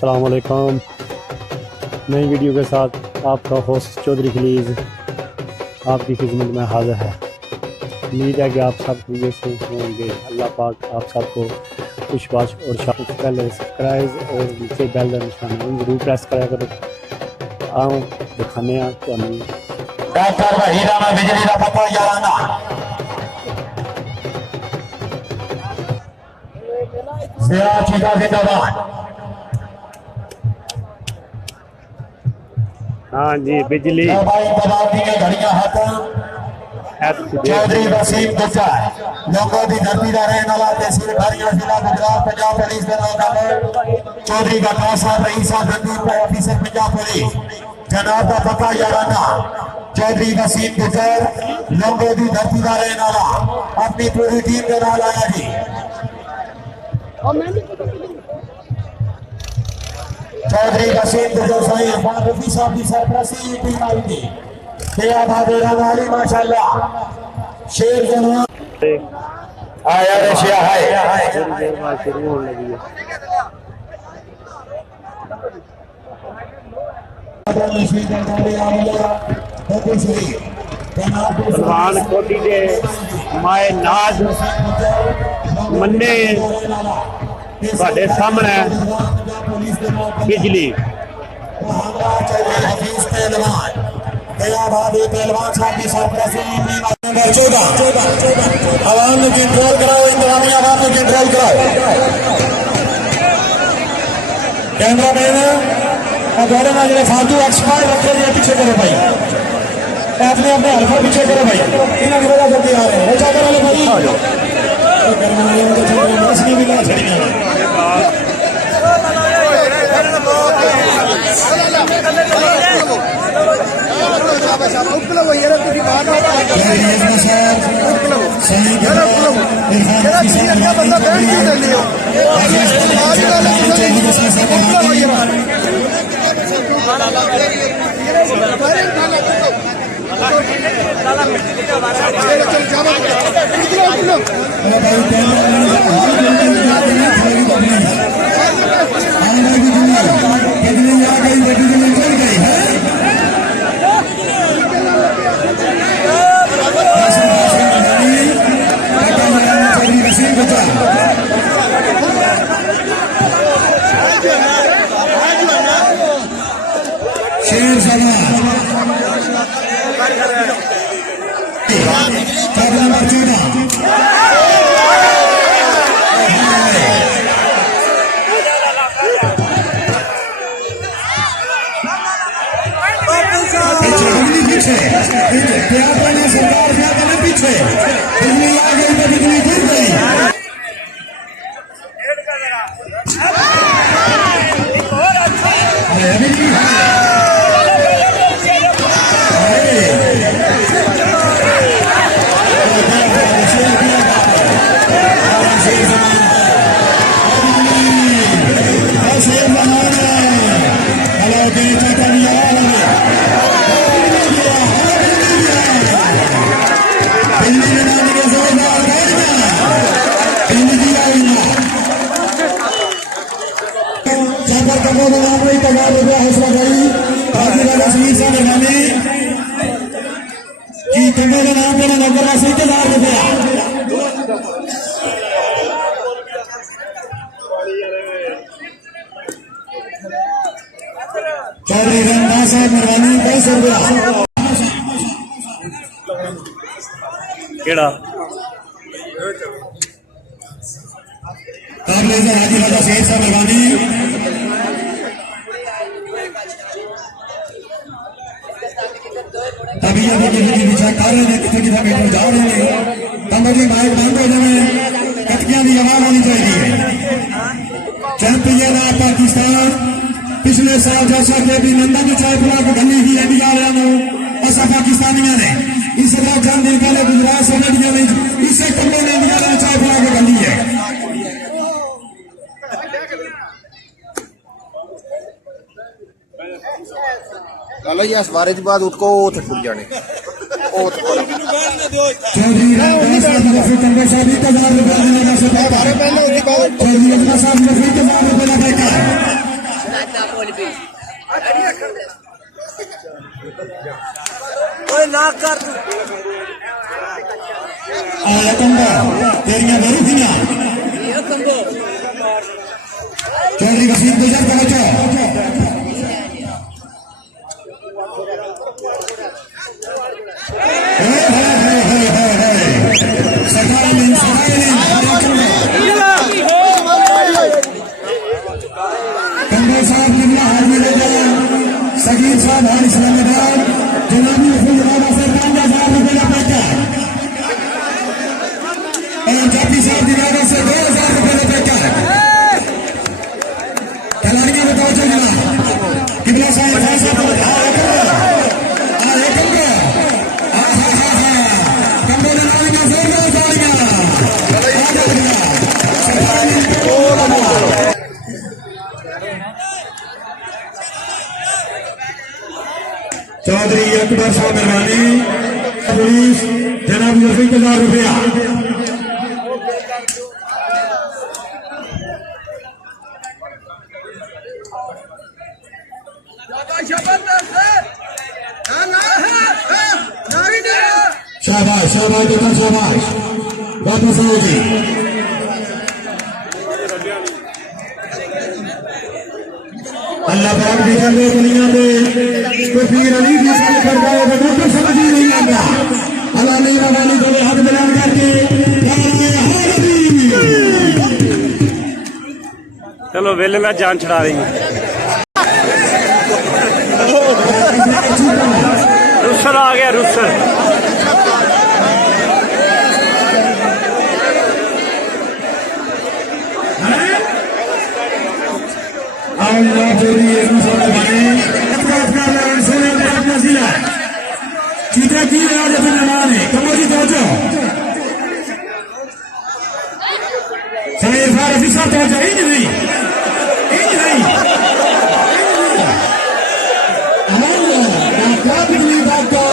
अस्सलाम वालेकुम। नई वीडियो के साथ आपका होस्ट चौधरी खलीज आपकी खिदमत में हाजिर है। उम्मीद है कि आप सब खुश से होंगे। अल्लाह पाक आप सबको खुश बाश और सबसे पहले सब्सक्राइब और नीचे बेल का निशान जरूर प्रेस करा करो। आओ दिखाने डॉक्टर वहीदा में बिजली का पता याराना सिरा छिका जिंदाबाद। हाँ जी बिजली भाई पदार्थी के घड़ियां हाथों चौधरी वसीम गुप्ता लोगों की धरती का रहने वाला तहसील खारिया जिला गुजरात पंजाब पुलिस के नाम चौधरी का खासा रईसा गंदूर ऑफिसर पंजाब पुलिस जनाब का पता याराना चौधरी वसीम गुप्ता लोगों की धरती का रहने वाला अपनी पूरी टीम के नाम आया जी। चौधरी वसीम गुप्ता साईं इरफान रफी साहब की सरपरस्ती में टीम आई थी। वाली माशाल्लाह शेर जवान आया रशिया है शुरू होने लगी है। सलमान कोटी के माए नाज मन्ने साढ़े सामने बिजली पहलवान साहब की सरपरस्ती नंबर 14 आवाम ने कंट्रोल कराओ, इंतजामी आवाम ने कंट्रोल कराओ। कैमरा मैन और ना जो फालतू एक्सपायर रखे हैं पीछे करो भाई, अपने अपने हल्का पीछे करो भाई, इन्हें बड़ा जल्दी आ रहे हैं वो चादर वाले भाई सरकार पीछे बिजली आ गई तो बिजली गिर गई। चौधरी रंधा साहब मेहरबानी 10 रुपया केड़ा काबलेज़र हाजी राजा शेख साहब मेहरबानी तभी अभी बिजली बिछा कर रहे हैं कितने मीटर जा रहे हैं बंदों की माइक बंद हो जाए कटकियां की आवाज होनी चाहिए। चैंपियन है पाकिस्तान पिछले साल जैसा कि अभी नंदा की चाय पिला के गली ही इंडिया वाले ऐसा पाकिस्तानियों ने इस बार चंद दिन पहले गुजरात से इंडिया में इससे कमरे ने इंडिया में चाय पिला के गली है। चलो ये बारे की बात उठको थे खुल जाने तेरिया बेरू थी चौधरी वसीम गुजर पहुंचो कंबल साहब निमला हार में ले जाए सगीर साहब हार इस्लामाबाद जनाबी हुफुल से 5000 रुपये का पैसा और जाति साहब दिवारा से 2000 रुपये का पैसा खिलाड़ियों को पहुंचो जनाब किबला साहब फैसला को चौधरी अकबर साहब मेहरबानी पुलिस जनाब 1000 रुपया शाबाश शाबाश बेटा शाबाश वापस आओ जी अल्लाह पाक भी कहते दुनिया में तो फिर अली भी सब कर गए तो कुछ समझ ही नहीं आता अल्लाह ने वाली को हाथ मिला करके चलो वेले में जान छड़ा रही हूँ रुस्सर आ गया रुस्सर चीता की आज अपने मेहमान है कमो जी पहुंचो सही सारे फिर साथ पहुंचा ही नहीं क्या बिजली बात का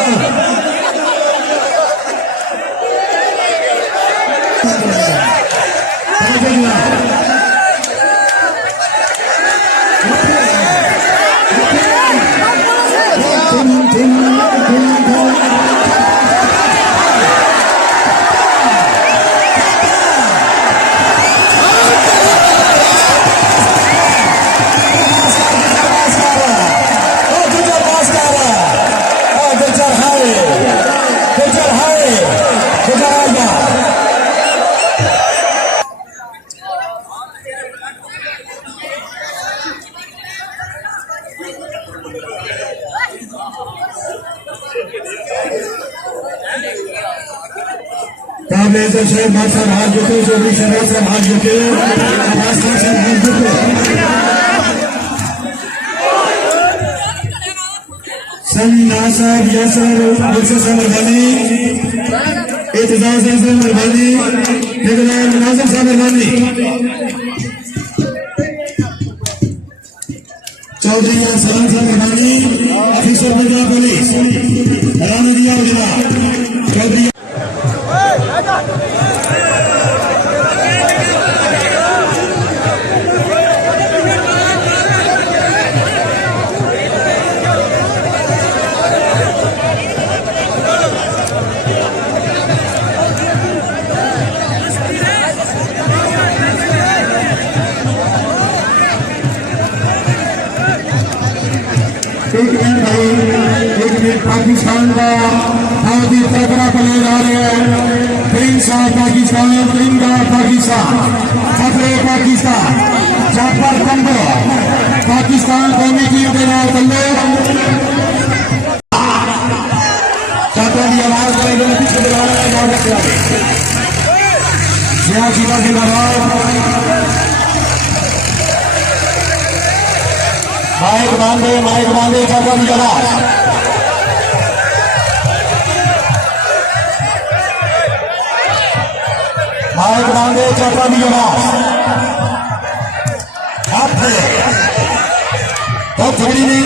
काबलेज़ शेख साहब हाथ जुटे चौधरी शहबाज साहब हाथ जुटे आवाज खान साहब हाथ जुटे सनी नाज साहब यासर मुर्शद साहब मेहरबानी एतजाज साहब मेहरबानी ठेकेदार मुनाजिम साहब मेहरबानी चौधरी सलाम साहब मेहरबानी ऑफिसर पंजाब पुलिस रानी दिया उजला चौधरी पाकिस्तान का बहुत ही तगड़ा प्लेयर आ रहे हैं prince of Pakistan king of Pakistan फखरे पाकिस्तान जाफर कंबो पाकिस्तान कौमी टीम के नाम तल्ले चाचा की आवाज करेंगे पीछे बुला रहे हैं बहुत अच्छा यहाँ सीधा के बाद माइक बांधे चाचा की आवाज माइक बांधे चाचा की आवाज थोप झगड़ी नहीं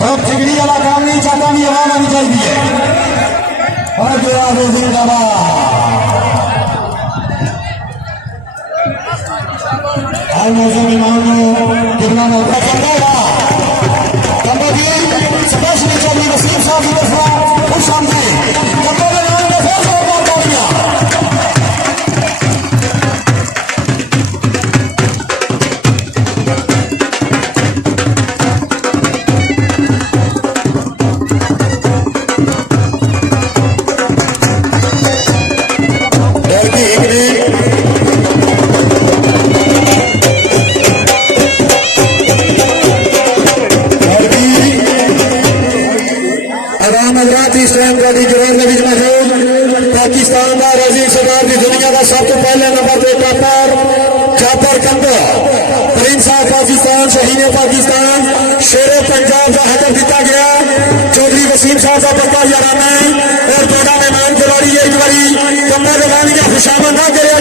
थोप झगड़ी वाला काम नहीं चाचा की आवाज आनी चाहिए और गया जिंदाबाद भाई मौजूद मेहमान को कितना मौका चलेगा कम्बो जी स्पेशली चौधरी वसीम साहब की तरफ से खुश आमदीद कम्बो के नाम में फिर से बहुत बढ़िया पाकिस्तान का रजीक सरकार की दुनिया का सब तो पहले नंबर पे टॉपर जाफर कंदो प्रिंस ऑफ पाकिस्तान शहीद पाकिस्तान शेर पंजाब का हक दिता गया चौधरी वसीम साहब का पक्का याराना है और बड़ा मेहमान खिलाड़ी एक बारी कमर लगाने का खुशामद ना करे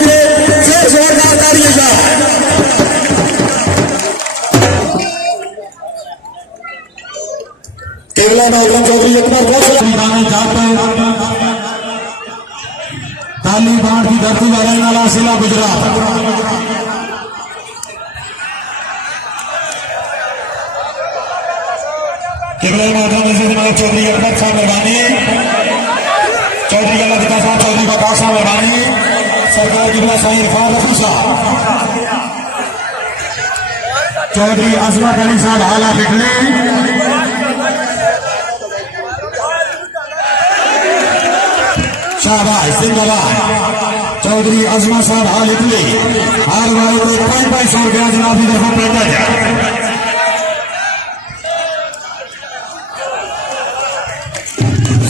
फिर जोरदार तालियां केवला नौजवान चौधरी अकबर बहुत तालीबान की धरती का रहने वाला जिला गुजरात केवल चौधरी अकबर साहब मेहरबानी चौधरी अल्लाह साहब चौधरी बका साहब मेहरबानी सरकार की बड़ा साईं इरफान रफी साहब चौधरी असमत अली साहब हाला बिटले शाहबाज जिंदाबाद चौधरी अजमा साहब हाल इतने हर वाले को 500 रुपया जनाब की तरफ पैदा जाए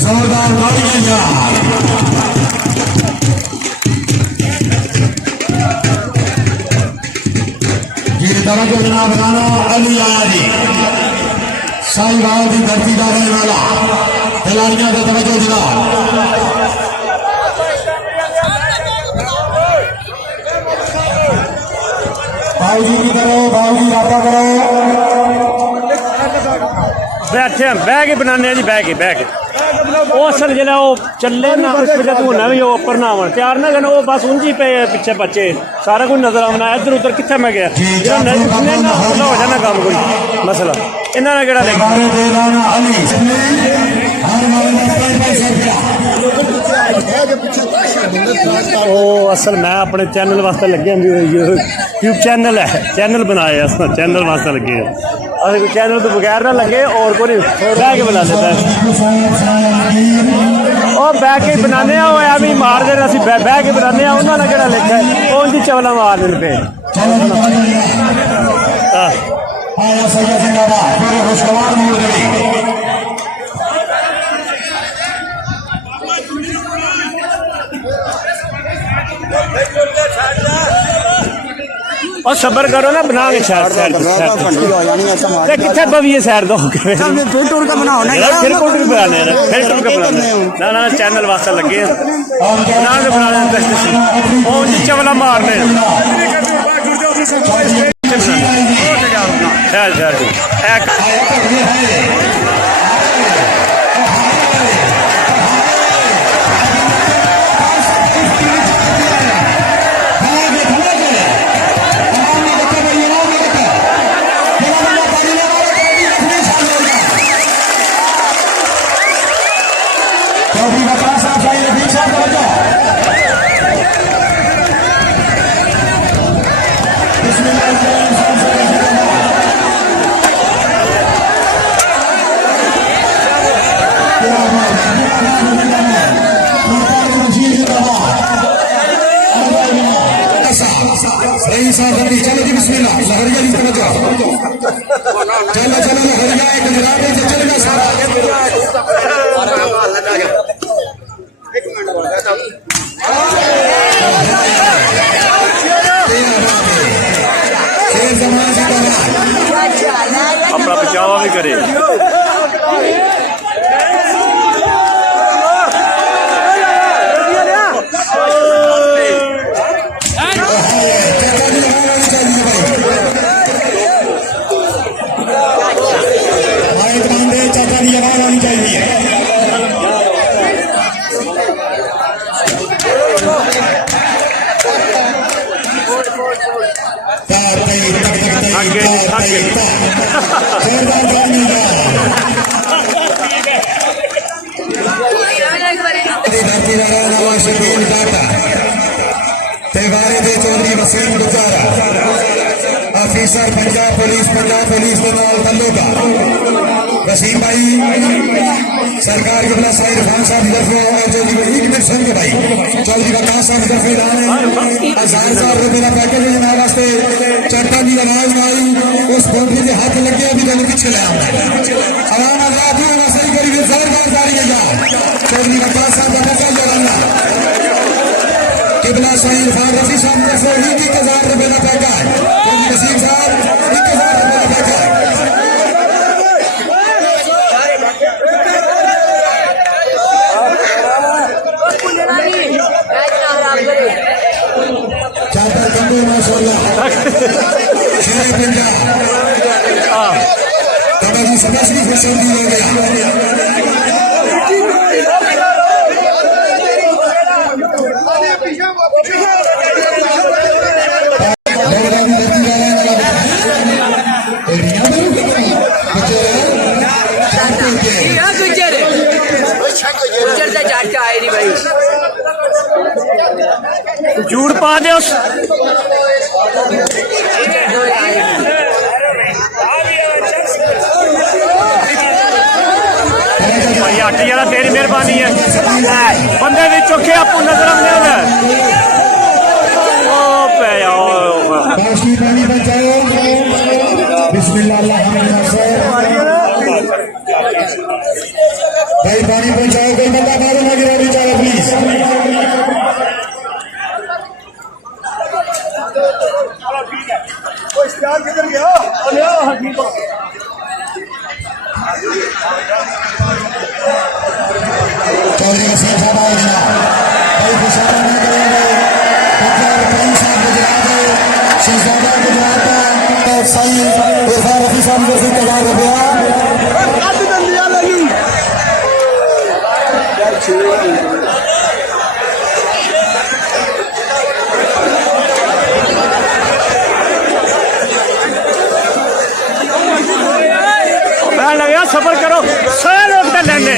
जोरदार तालियां ये तवज्जो जनाब राना अली आया जी साहिवाल की धरती का रहने वाला खिलाड़ियों का तवज्जो जनाब बाबूजी की करो बाबूजी राता करो बैठे बह के बनाने जी बह के वो असल जो चले ना उस वे होना भी उपर ना आवन तैयार ना करना वो बस उंजी पे पिछे बच्चे सारा कुछ नजर आना इधर उधर कितने मैं गया हो जाना काम कोई मसला इन्होंने केड़ा असल मैं अपने चैनल वास्ते लगे यूट्यूब चैनल है चैनल बनाया चैनल वास्ते लगे अगर चैनल तो बगैर ना लगे और कोई बह के बना लेता और बह के बनाने एवं मार दे असं बह के बनाने उन्होंने केड़ा लिखा है वो उनकी चवला मार देने पे और सबर करो ना बना के शहर कितने बविए शहर दो टूर का बनाओ फिर बनाने ना चैनल वास्ते लगे बनाने चवला मारने चलो जी बिस्मिल्लाह लहरिया जी चलो चलो लहरिया एक जनाब से चलेगा सारा अपना बचावा भी करे ਅੱਗੇ ਨਹੀਂ ਥੱਕ ਗਏ। चौधरी वसीम गुजारा ऑफिसर पंजाब पुलिस के नाल तल्लुका वसीम भाई सरकार के बला साहिर खान साहब की तरफ और चौधरी भाई एक मिनट सुन के भाई चौधरी वकास साहब की तरफ ऐलान है 1000 रुपए का पैकेज लेने वास्ते चट्टा की आवाज में आई उस बाउंड्री के हाथ लगे अभी तक पीछे ले आना आवाम आजादी होना सही करी जोरदार जारी है चौधरी वकास साहब का पैसा जलाना किबला साहिर खान रफी साहब की तरफ 1000 रुपए का पैकेज चौधरी वसीम साहब 1000 रुपए का पैकेज चादर कंबे माशाल्लाह शेर पंजाब बाबा जी सदाश्री खुशमदी हो गया जूड़ पा दे भाई हट जरा तेरी मेहरबानी है बंदे भी चौखे आपको नजर आने पानी बचाओ बिस्मिल्लाह भाई पानी पहुंचाओ कोई बंदा मारो ना गिरा बेचारा प्लीज किधर गया चौधरी वसीम साहब आए भाई खुशाला ना करेंगे शहजादा गुजरात सही इरफान रफी साहब को 1000 रुपया लगे सफर करो सारे लोग तो लेने